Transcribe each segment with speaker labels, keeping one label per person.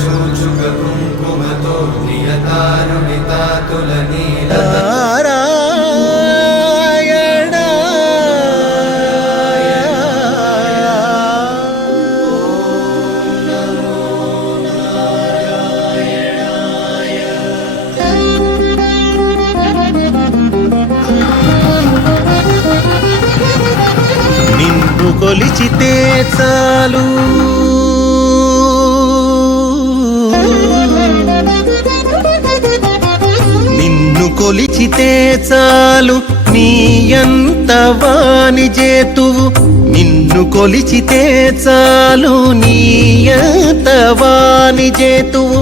Speaker 1: చూచుక కుంకుమతో నియతారుణితాతులనీల
Speaker 2: నారాయణ కొలిచితే చాలు. కొలిచితే చాలు నీ ఎంత వాణి చేతువు నిన్ను కొలిచితే చాలు నీ ఎంత వాణి చేతువు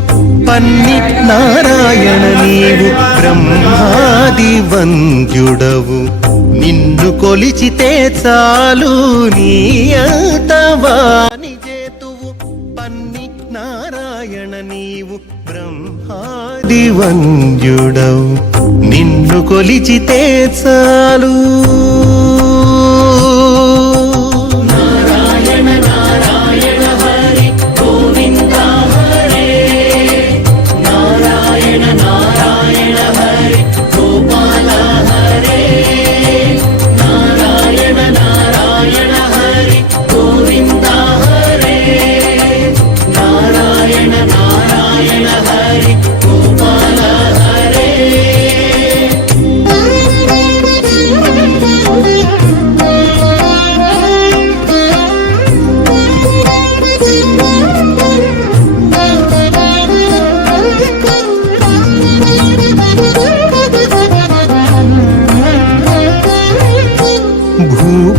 Speaker 2: పన్ని నారాయణ నీవు బ్రహ్మాది వంద్యుడవు. నిన్ను కొలిచితే చాలు నీ ఎంత వాణి నీవు నిన్ను కొలిచితే చాలు.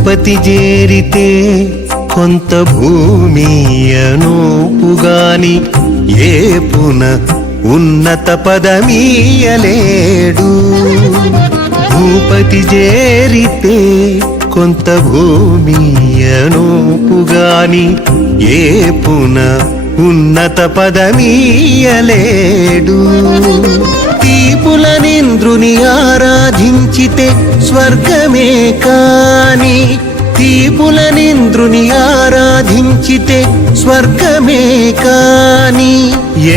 Speaker 2: గణపతి చేరితే కొంత భూమి అనూపుగాని ఏ పున ఉన్నత పదమీయలేడు. భూపతి చేరితే కొంత భూమి అనూపుగాని ఏ పున ఉన్నత పదమీయలేడు. తీపులనింద్రుని ఆరాధించితే స్వర్గమే కాని తీపులనింద్రుని ఆరాధించితే స్వర్గమే కాని ఏ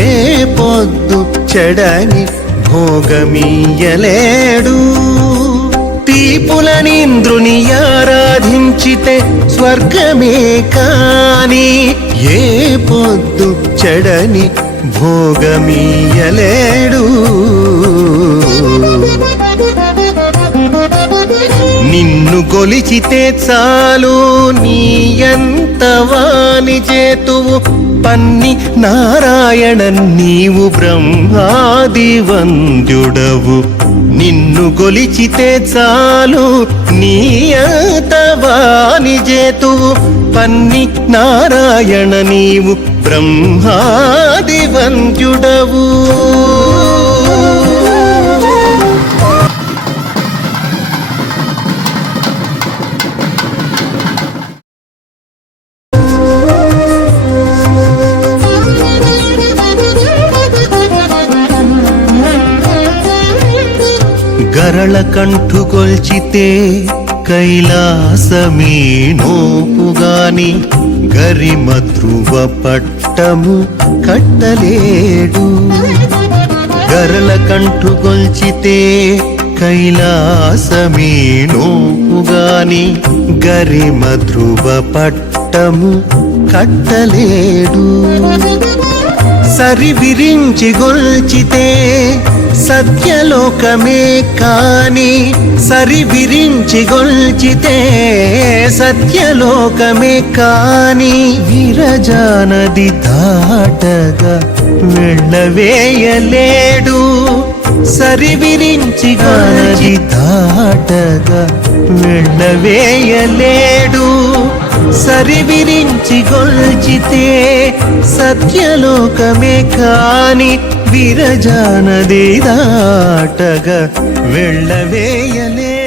Speaker 2: పొద్దు చెడని భోగమీయలేడు తీపులనింద్రుని ఆరాధించితే స్వర్గమే కాని ఏ పొద్దు చెడని భోగమీయలేడు నిన్ను కొలిచితే చాలు. నీ ఎంత వాణి చేతువు. పన్ని నారాయణ నీవు బ్రహ్మాది వంద్యుడవు నిన్ను కొలిచితే చాలు. నీ ఎంత వాణి చేతువు. పన్ని నారాయణ నీవు బ్రహ్మాది వంద్యుడవు గరళ కంఠుకొల్చితే కైలాసమీ నోపుగాని గరిమ ధ్రువ పట్టము కట్టలేడు. గరళ కంఠుకొల్చితే కైలాసమీ నోపుగాని గరిమ ధ్రువ పట్టము కట్టలేడు. సరి విరించి గొల్చితే సత్యలోకమే కాని సరి విరించి గొల్చితే సత్యలోకమే కాని విరజానది దాటగా వెళ్ళవేయలేడు. సరి విరించి గొల్చి దాటగా వెళ్ళవేయలేడు. సరి విరించి గొల్చితే సత్యలోకమే కాని విరజానది దాటగా వెళ్ళవేయలే.